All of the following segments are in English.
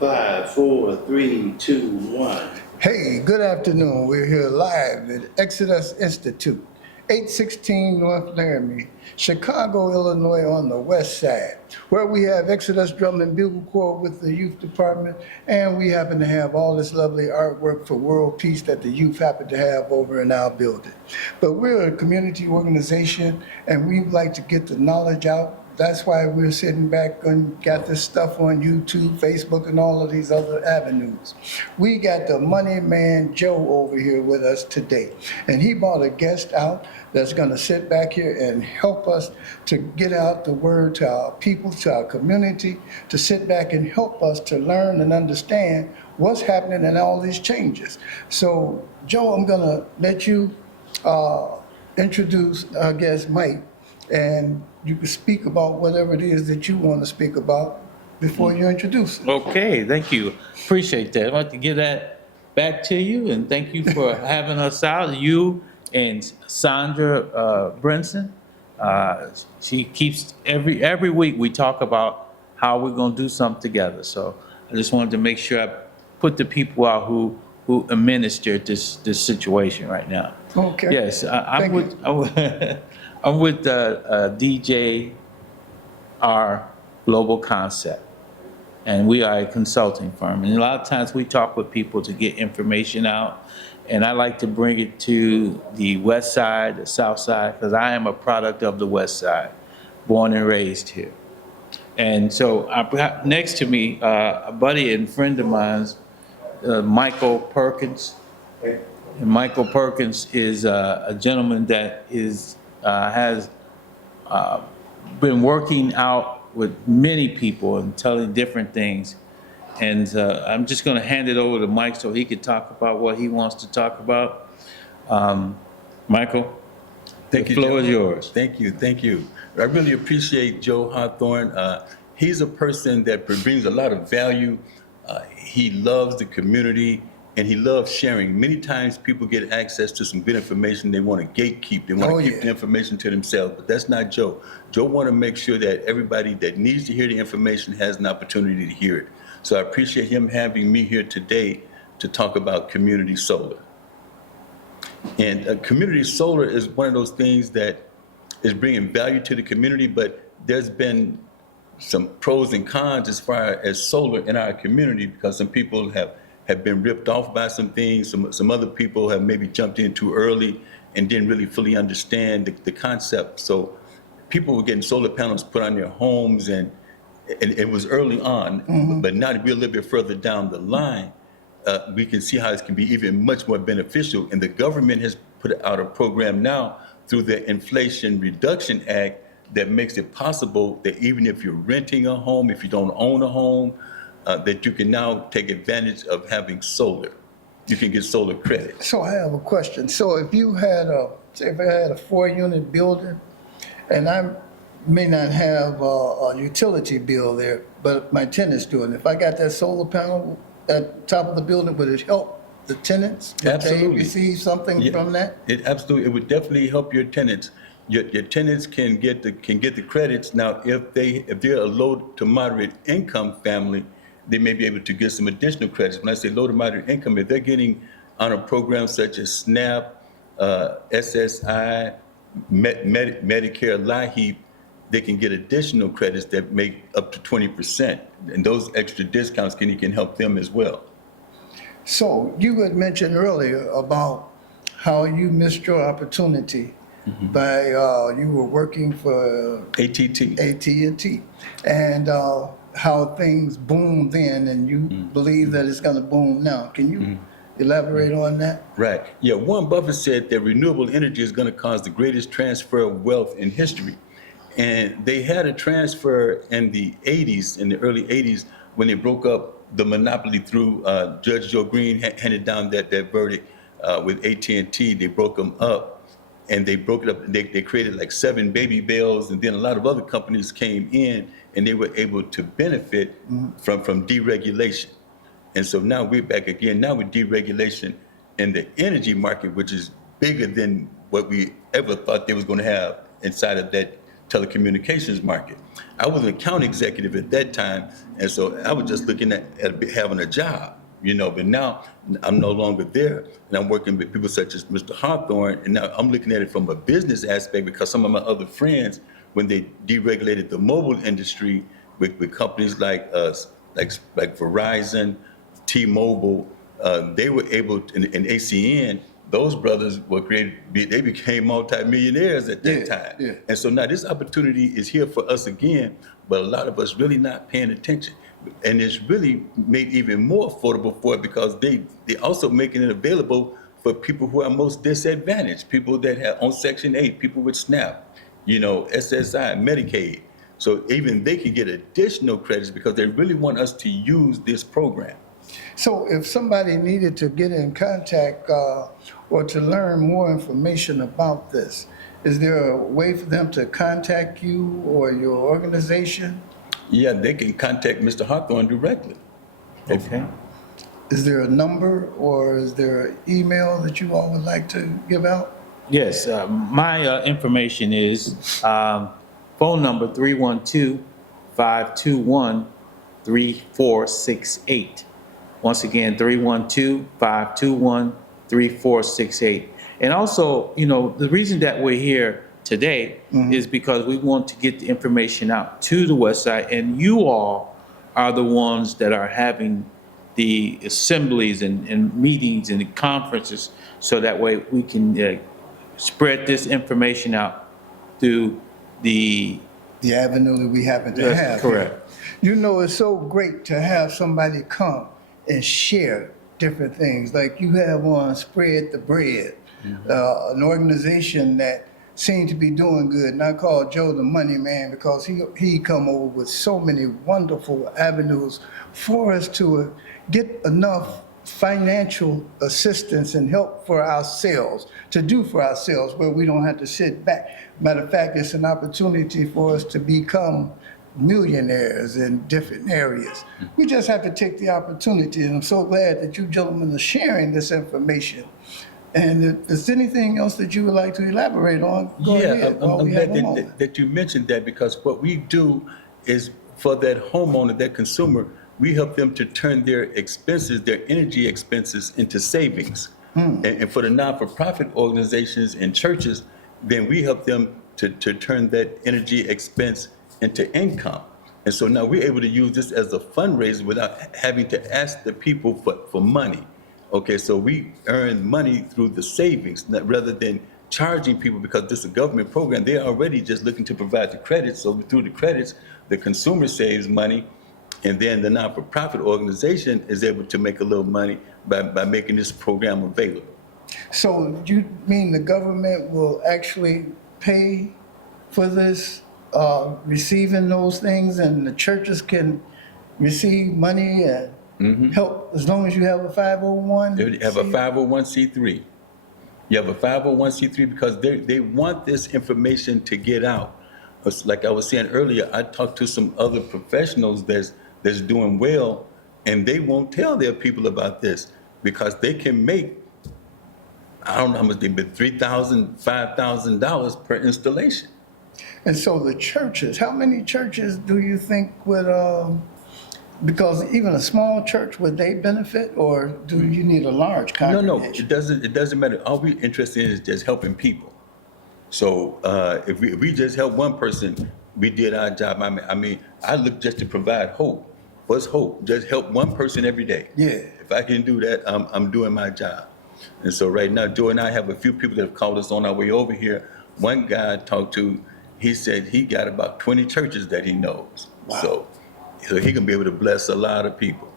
Five, four, three, two, one. Hey, good afternoon. We're here live at Exodus Institute, 816 North Laramie, Chicago, Illinois on the west side, where we have Exodus Drum and Bugle Corps with the youth department, and we happen to have all this lovely artwork for world peace that the youth happen to have over in our building. But we're a community organization, and we like to get the knowledge out. That's why we're sitting back and got this stuff on YouTube, Facebook, and all of these other avenues. We got the money man Joe over here with us today. And he brought a guest out that's gonna sit back here and help us to get out the word to our people, to our community, to sit back and help us to learn and understand what's happening in all these changes. So Joe, I'm gonna let you introduce our guest Mike, and you can speak about whatever it is that you want to speak about before you introduce it. Okay, thank you. Appreciate that. I'd like to give that back to you, and thank you for having us out. You and Sandra Brinson. She keeps every week we talk about how we're going to do something together. So I just wanted to make sure I put the people out who administer this situation right now. Okay. Yes, I'm with DJ our Global Concept, and we are a consulting firm. And a lot of times we talk with people to get information out, and I like to bring it to the west side, the south side, because I am a product of the west side, born and raised here. And so next to me, a buddy and friend of mine, Michael Perkins. And Michael Perkins is a gentleman that has been working out with many people and telling different things. And I'm just going to hand it over to Mike so he could talk about what he wants to talk about. Michael, the floor is yours. Thank you. I really appreciate Joe Hawthorne. He's a person that brings a lot of value. He loves the community, and he loves sharing. Many times people get access to some good information they want to gatekeep. They want to keep the information to themselves, but that's not Joe. Joe want to make sure that everybody that needs to hear the information has an opportunity to hear it. So I appreciate him having me here today to talk about community solar. And community solar is one of those things that is bringing value to the community, but there's been some pros and cons as far as solar in our community, because some people have been ripped off by some things. Some other people have maybe jumped in too early and didn't really fully understand the concept. So people were getting solar panels put on their homes, and it was early on, but now we're a little bit further down the line. We can see how it can be even much more beneficial. And the government has put out a program now through the Inflation Reduction Act that makes it possible that even if you're renting a home, if you don't own a home, that you can now take advantage of having solar. You can get solar credit. So I have a question. So if you had if I had a 4-unit building, and I may not have a utility bill there, but my tenants do, and if I got that solar panel at the top of the building, would it help the tenants? Would Absolutely. they receive something from that? It would definitely help your tenants. Your tenants can get the credits. Now, if they're a low to moderate income family, they may be able to get some additional credits. When I say low to moderate income, if they're getting on a program such as SNAP, SSI, Medicare, LIHEAP, they can get additional credits that make up to 20%. And those extra discounts can help them as well. So you had mentioned earlier about how you missed your opportunity by you were working for AT&T, and how things boomed then, and you believe that it's going to boom now. Can you elaborate on that? Right. Yeah, Warren Buffett said that renewable energy is going to cause the greatest transfer of wealth in history. And they had a transfer in the 80s, in the early 80s, when they broke up the monopoly through Judge Joe Green handed down that verdict with AT&T. They broke them up. And they broke it up. They created like 7 baby bells, and then a lot of other companies came in, and they were able to benefit from deregulation. And so now we're back again. Now with deregulation in the energy market, which is bigger than what we ever thought they was going to have inside of that telecommunications market. I was an account executive at that time, and so I was just looking at having a job, but now I'm no longer there, and I'm working with people such as Mr. Hawthorne, and now I'm looking at it from a business aspect because some of my other friends, when they deregulated the mobile industry with companies like us, like Verizon, T-Mobile, they were able, and ACN, those brothers were they became multimillionaires at that time. Yeah. And so now this opportunity is here for us again, but a lot of us really not paying attention. And it's really made even more affordable for it because they also making it available for people who are most disadvantaged, people that have on Section 8, people with SNAP, SSI, Medicaid. So even they can get additional credits because they really want us to use this program. So if somebody needed to get in contact or to learn more information about this, is there a way for them to contact you or your organization? Yeah, they can contact Mr. Hawthorne directly. Okay. Is there a number or is there an email that you all would like to give out? Yes, my information is phone number 312-521-3468. Once again, 312-521-3468. And also, the reason that we're here today is because we want to get the information out to the West Side, and you all are the ones that are having the assemblies and meetings and the conferences, so that way we can spread this information out through the... The avenue that we happen to Yes, have. correct. It's so great to have somebody come and share different things. Like you have on Spread the Bread, an organization that seemed to be doing good. And I call Joe the money man because he come over with so many wonderful avenues for us to get enough financial assistance and help for ourselves, to do for ourselves where we don't have to sit back. Matter of fact, it's an opportunity for us to become millionaires in different areas. We just have to take the opportunity, and I'm so glad that you gentlemen are sharing this information. And if there's anything else that you would like to elaborate on, go ahead while I'm we have glad a moment. that you mentioned that because what we do is for that homeowner, that consumer, we help them to turn their expenses, their energy expenses into savings. And for the non-for-profit organizations and churches, then we help them to turn that energy expense into income. And so now we're able to use this as a fundraiser without having to ask the people for money. Okay, so we earn money through the savings rather than charging people because this is a government program. They're already just looking to provide the credits. So through the credits, the consumer saves money, and then the non-for-profit organization is able to make a little money by making this program available. So you mean the government will actually pay for this, receiving those things, and the churches can receive money and help as long as you have a 501? They have a 501c3. You have a 501c3 because they want this information to get out. It's like I was saying earlier, I talked to some other professionals that's doing well, and they won't tell their people about this because they can make, I don't know how much they bid, $3,000, $5,000 per installation. And so the churches, how many churches do you think would, because even a small church, would they benefit, or do you need a large congregation? No, it doesn't matter. All we're interested in is just helping people. So if we just help one person, we did our job. I mean, I look just to provide hope. What's hope? Just help one person every day. Yeah. If I can do that, I'm doing my job. And so right now, Joe and I have a few people that have called us on our way over here. One guy I talked to, he said he got about 20 churches that he knows. Wow. So he can be able to bless a lot of people.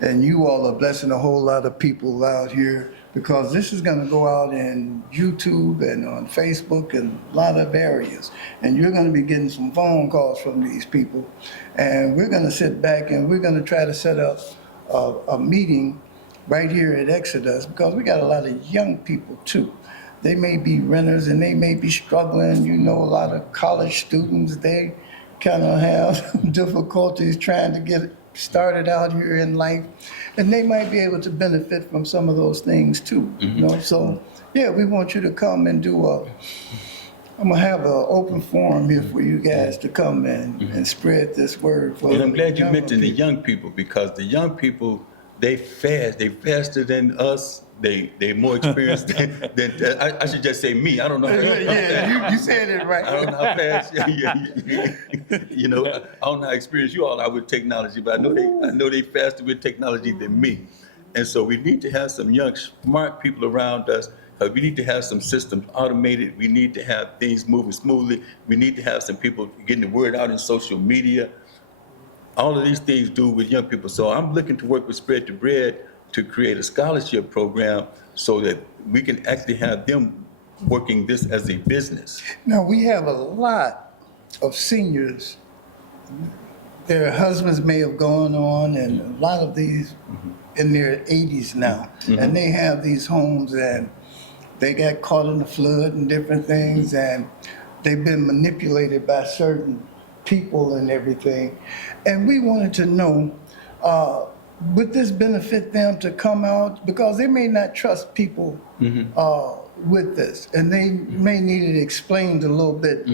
And you all are blessing a whole lot of people out here, because this is going to go out in YouTube and on Facebook and a lot of areas. And you're going to be getting some phone calls from these people. And we're going to sit back and we're going to try to set up a meeting right here at Exodus, because we got a lot of young people too. They may be renters and they may be struggling. A lot of college students, they kind of have difficulties trying to get started out here in life, and they might be able to benefit from some of those things too. So yeah, we want you to come and do I'm gonna have an open forum here for you guys to come and spread this word for And I'm glad you younger mentioned the people. young people, because the young people, they faster than us. They more experienced than I should just say me. I don't know. Yeah, you said it right. I don't know how fast. You know, I don't know how experienced you all are with technology, but I know they faster with technology than me. And so we need to have some young, smart people around us. We need to have some systems automated. We need to have things moving smoothly. We need to have some people getting the word out in social media. All of these things do with young people. So I'm looking to work with Spread the Bread to create a scholarship program so that we can actually have them working this as a business. Now, we have a lot of seniors, their husbands may have gone on, and a lot of these in their 80s now, and they have these homes and they got caught in the flood and different things, and they've been manipulated by certain people and everything. And we wanted to know, would this benefit them to come out? Because they may not trust people with this, and they may need it explained a little bit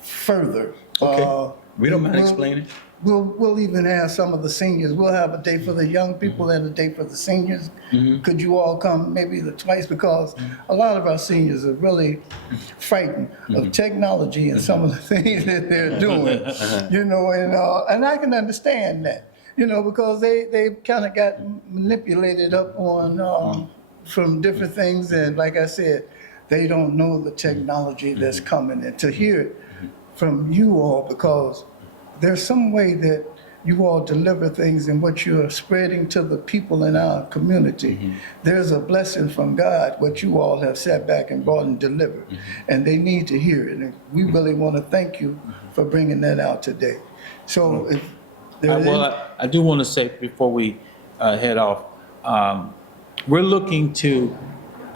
further. Okay. We don't mind we'll- explaining. We'll even have some of the seniors. We'll have a day for the young people and a day for the seniors. Could you all come maybe twice? Because a lot of our seniors are really frightened of technology and some of the things that they're doing, you know, and I can understand that, you know, because they kind of got manipulated up on from different things. And like I said, they don't know the technology that's coming. And to hear it from you all, because there's some way that you all deliver things in what you are spreading to the people in our community. There's a blessing from God, what you all have sat back and brought and delivered. And they need to hear it. And we really want to thank you for bringing that out today. So if there I do want to say before we head off, we're looking to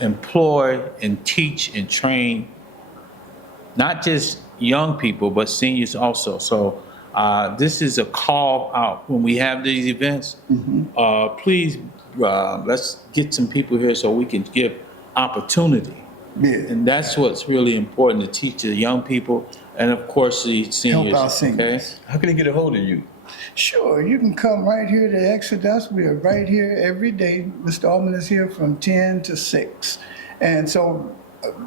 employ and teach and train not just young people, but seniors also. So this is a call out when we have these events. Please, let's get some people here so we can give opportunity. Yeah. And that's what's really important, to teach the young people and of course the seniors. our seniors. Okay? How can they get a hold of you? Sure, you can come right here to Exodus. We are right here every day. Mr. Altman is here from 10 to 6. And so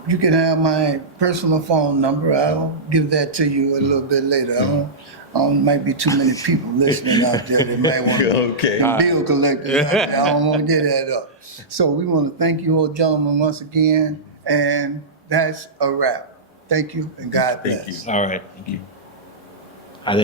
you can have my personal phone number. I'll give that to you a little bit later. I don't might be too many people listening out there that might want to, Okay. and bill collectors out there. I don't want to get that up. So we want to thank you old gentlemen once again, and that's a wrap. Thank you, and God bless. Thank you. All right, thank you. How they